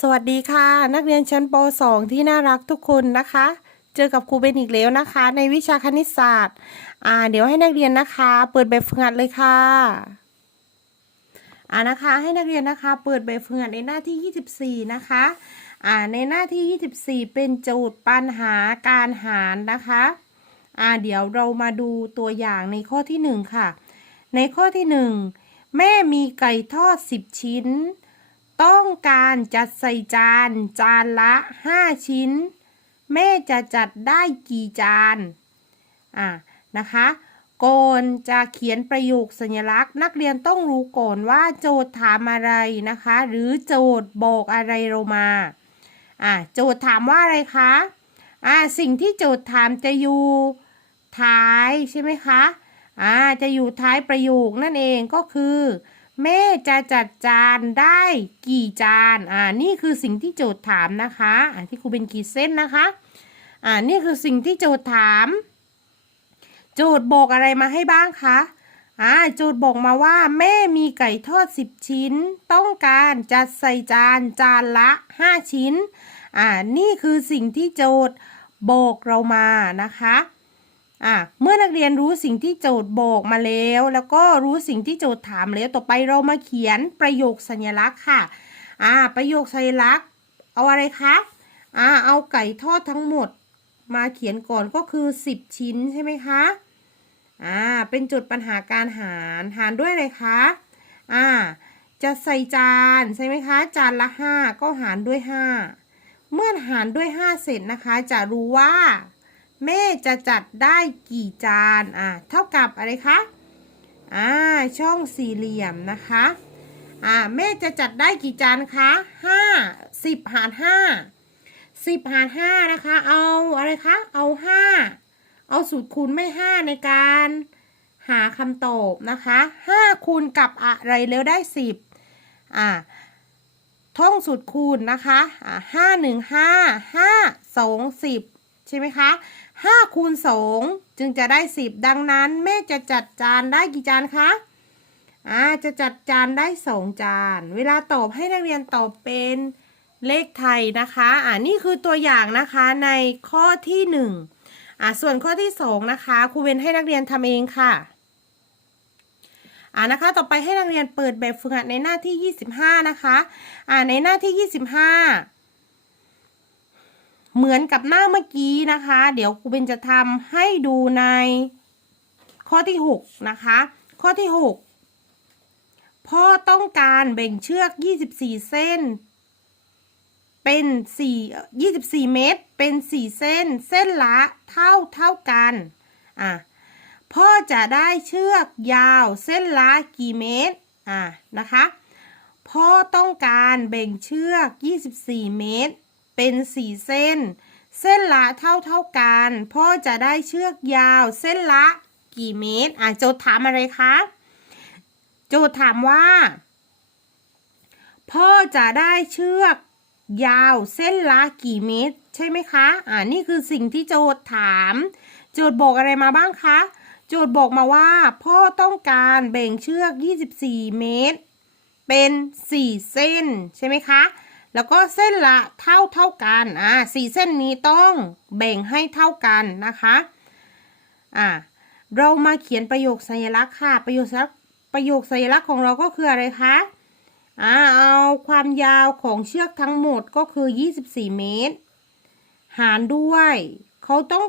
สวัสดีค่ะ นักเรียนชั้นป .2 ที่น่ารักทุกคนนะคะ เจอกับครูเบนอีกแล้วนะคะ ในวิชาคณิตศาสตร์ อ่า เดี๋ยวให้นักเรียนนะคะ เปิดแบบฝึกหัดเลยค่ะ อ่านะคะ ให้นักเรียนนะคะ เปิดแบบฝึกหัดในหน้าที่ 24 นะคะ อ่า ในหน้าที่ 24 เป็นโจทย์ปัญหาการหารนะคะ อ่า เดี๋ยวเรามาดูตัวอย่างในข้อที่ 1 ค่ะ ในข้อที่ 1 แม่มีไก่ทอด 10 ชิ้น ต้องการจัดใส่จาน จานละ 5 ชิ้น แม่จะจัดได้กี่จานอ่านะคะก่อนจะเขียนประโยคสัญลักษณ์ นักเรียนต้องรู้ก่อนว่าโจทย์ถามอะไรนะคะ หรือโจทย์บอกอะไรเรามาอ่าโจทย์ถามว่าอะไรคะอ่าสิ่งที่โจทย์ถามจะอยู่ท้ายใช่ไหมคะอ่าจะอยู่ท้ายประโยคนั่นเองก็คือ แม่จะจัดจานได้กี่จาน อ่า นี่คือสิ่งที่โจทย์ถามนะคะ อ่าที่ครูเป็นขีดเส้นนะคะ อ่า นี่คือสิ่งที่โจทย์ถาม โจทย์บอกอะไรมาให้บ้างคะ อ่า โจทย์บอกมาว่า แม่มีไก่ทอด 10 ชิ้น ต้องการจัดใส่จานจานละ 5 ชิ้น อ่า นี่คือสิ่งที่โจทย์บอกเรามานะคะ อะเมื่อนักเรียนรู้สิ่งที่โจทย์บอกมาแล้ว แล้วก็รู้สิ่งที่โจทย์ถามแล้วต่อไปเรามาเขียนประโยคสัญลักษณ์ค่ะอ่าประโยคสัญลักษณ์ เอาอะไรคะอ่าเอาไก่ทอดทั้งหมด มาเขียนก่อนก็คือ 10 ชิ้นใช่ไหมคะอ่าเป็นจุดปัญหาการหารหารด้วยอะไรคะอ่าจะใส่จานใช่ไหมคะ จานละ5ก็หารด้วย 5 เมื่อหารด้วย 5 เสร็จนะคะ จะรู้ว่า แม่จะจัดได้กี่จานอ่าเท่ากับอะไรคะอ่าช่องสี่เหลี่ยมนะคะอ่าแม่จะจัดได้กี่จานคะห้าสิบหารห้าสิบหารห้านะคะ เอาอะไรคะเอาห้าเอาสูตรคูณไม่ห้าในการหาคำตอบนะคะห้าคูณกับอะไรแล้วได้สิบอ่าท่องสูตรคูณนะคะอ่าห้าหนึ่งห้าห้าสองสิบ ใช่ไหมคะห้าคูณสองจึงจะได้สิบดังนั้น แม่จะจัดจานได้กี่จานคะอ่าจะจัดจานได้สองจาน เวลาตอบให้นักเรียนตอบเป็นเลขไทยนะคะอ่านี่คือตัวอย่างนะคะในข้อที่หนึ่งอ่าส่วนข้อที่สองนะคะครูเวนให้นักเรียนทำเองค่ะอ่านะคะ ต่อไปให้นักเรียนเปิดแบบฝึกหัดในหน้าที่ 25 นะคะอ่าในหน้าที่ 25 เหมือนกับหน้าเมื่อกี้นะคะ เดี๋ยวครูเบนจะทำให้ดูในข้อที่ 6 นะคะ ข้อที่ 6 พ่อต้องการแบ่งเชือก 24 เส้น เป็น4 24 เมตร เป็น 4 เส้น เส้นละเท่าเท่ากัน อะ พ่อจะได้เชือกยาวเส้นละกี่เมตร อะ นะคะ พ่อต้องการแบ่งเชือก 24 เมตร เป็น4เส้น เส้นละเท่าเท่ากัน พ่อจะได้เชือกยาว เส้นละกี่เมตร อะโจทย์ถามอะไรคะ โจทย์ถามว่า พ่อจะได้เชือกยาวเส้นละกี่เมตร ใช่ไหมคะ อ่านี่คือสิ่งที่โจทย์ถาม โจทย์บอกอะไรมาบ้างคะ โจทย์บอกมาว่า พ่อต้องการแบ่งเชือก 24 เมตร เป็น 4 เส้น ใช่ไหมคะ แล้วก็เส้นละเท่าเท่ากันอ่าสี่เส้นนี้ต้องแบ่งให้เท่ากันนะคะอ่าเรามาเขียนประโยคสัญลักษณ์ค่ะ ประโยคสัญลักษณ์ประโยคสัญลักษณ์ของเราก็คืออะไรคะอ่าเอาความยาวของเชือกทั้งหมดก็คือ 24 เมตร หารด้วยเขาต้อง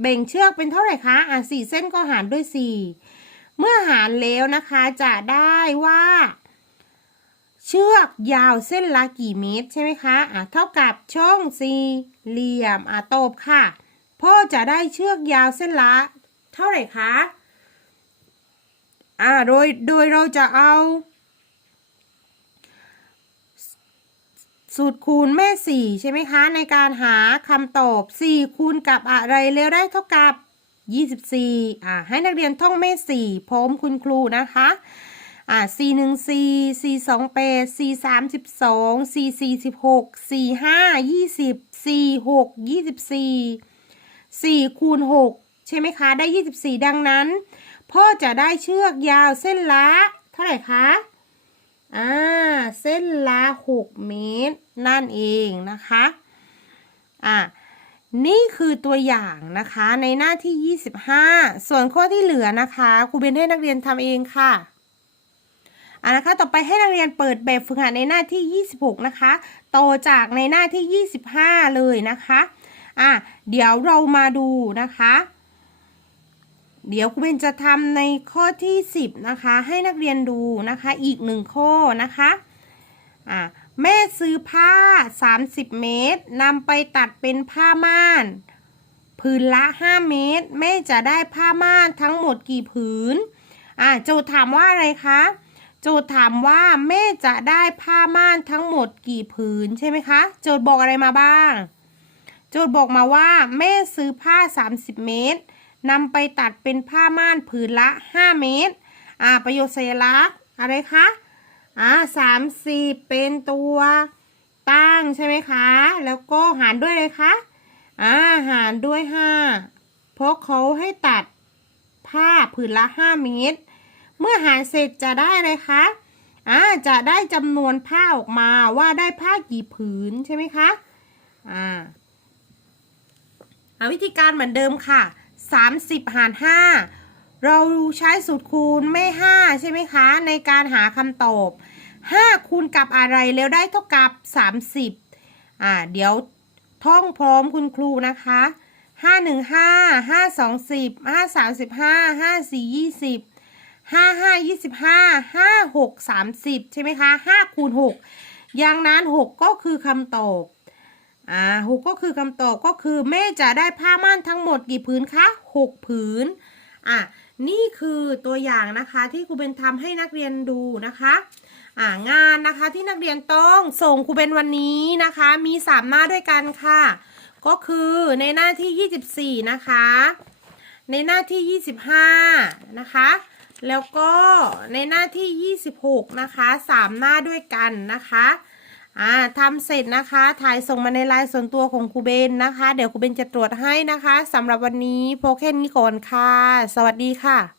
แบ่งเชือกเป็นเท่าไหร่คะ อ่าสี่เส้นก็หารด้วยสี่ เมื่อหารแล้วนะคะจะได้ว่า เชือกยาวเส้นละกี่เมตรใช่ไหมคะอะเท่ากับช่องสี่เหลี่ยมอะตอบค่ะ พ่อจะได้เชือกยาวเส้นละ เท่าไหร่คะอ่าโดยโดยเราจะเอา สูตรคูณแม่สี่ใช่ไหมคะ ในการหาคำตอบสี่คูณกับอะไรแล้วได้เท่ากับยี่สิบสี่อ่าให้นักเรียนท่องแม่สี่พร้อมคุณครูนะคะ อ่าสี่หนึ่งสี่สี่สองแปดสี่สามสิบสองสี่สี่สิบหกสี่ห้ายี่สิบสี่หกยี่สิบสี่สี่คูณหกใช่ไหมคะ ได้ยี่สิบสี่ดังนั้น พ่อจะได้เชือกยาวเส้นละ เท่าไหร่คะอ่าเส้นละ6เมตร นั่นเองนะคะอะนี่คือตัวอย่างนะคะในหน้าที่ 25 ส่วนข้อที่เหลือนะคะครูเบนให้นักเรียนทำเองค่ะ อะนะคะ ต่อไปให้นักเรียนเปิดแบบฝึกหัดในหน้าที่ 26 นะคะ ต่อจากในหน้าที่ 25 เลยนะคะ อะ เดี๋ยวเรามาดูนะคะ เดี๋ยวครูเบนจะทำในข้อที่ 10 นะคะ ให้นักเรียนดูนะคะ อีกหนึ่งข้อนะคะ อะ แม่ซื้อผ้า 30 เมตรนำไปตัดเป็นผ้าม่าน ผืนละ 5 เมตร แม่จะได้ผ้าม่านทั้งหมดกี่ผืน อะ โจทย์ถามว่าอะไรคะ โจทย์ถามว่าแม่จะได้ผ้าม่านทั้งหมดกี่ผืนใช่ไหมคะ โจทย์บอกอะไรมาบ้าง โจทย์บอกมาว่า แม่ซื้อผ้า 30 เมตรนำไปตัดเป็นผ้าม่านผืนละ 5 เมตร อ่า ประโยคสัญลักษณ์อะไรคะ อ่าสามสิบเป็นตัวตั้งใช่ไหมคะ แล้วก็หารด้วยเลยคะอ่าหารด้วยห้าเพราะเขาให้ตัดผ้าผืนละ 5 เมตร เมื่อหารเสร็จจะได้เลยคะอ่าจะได้จำนวนผ้าออกมาว่าได้ผ้ากี่ผืนใช่ไหมคะอ่าวิธีการเหมือนเดิมค่ะ 30 หาร 5 เราใช้สูตรคูณไม่ 5 ใช่ไหมคะ ในการหาคำตอบ 5 คูณกับอะไรแล้วได้เท่ากับ 30อ่าเดี๋ยวท่องพร้อมคุณครูนะคะ 5 1 5 5 2 10 5 35 5 4 20 5 5 25 5 6 30ใช่ไหมคะ5คูณ6อย่างนั้น6ก็คือคำตอบอ่าหกก็คือคำตอบก็คือแม่จะได้ผ้าม่านทั้งหมดกี่ผืนคะหกผืนอะนี่คือตัวอย่างนะคะที่ครูเบนทำให้นักเรียนดูนะคะอ่างานนะคะที่นักเรียนต้องส่งครูเบนวันนี้นะคะมีสามหน้าด้วยกันค่ะ ก็คือในหน้าที่ 24 นะคะ ในหน้าที่ 25 นะคะ แล้วก็ในหน้าที่ 26 นะคะสามหน้าด้วยกันนะคะอ่าทำเสร็จนะคะ ถ่ายส่งมาในไลน์ส่วนตัวของครูเบนนะคะ เดี๋ยวครูเบนจะตรวจให้นะคะสำหรับวันนี้โพแค่นี้ก่อนค่ะ สวัสดีค่ะ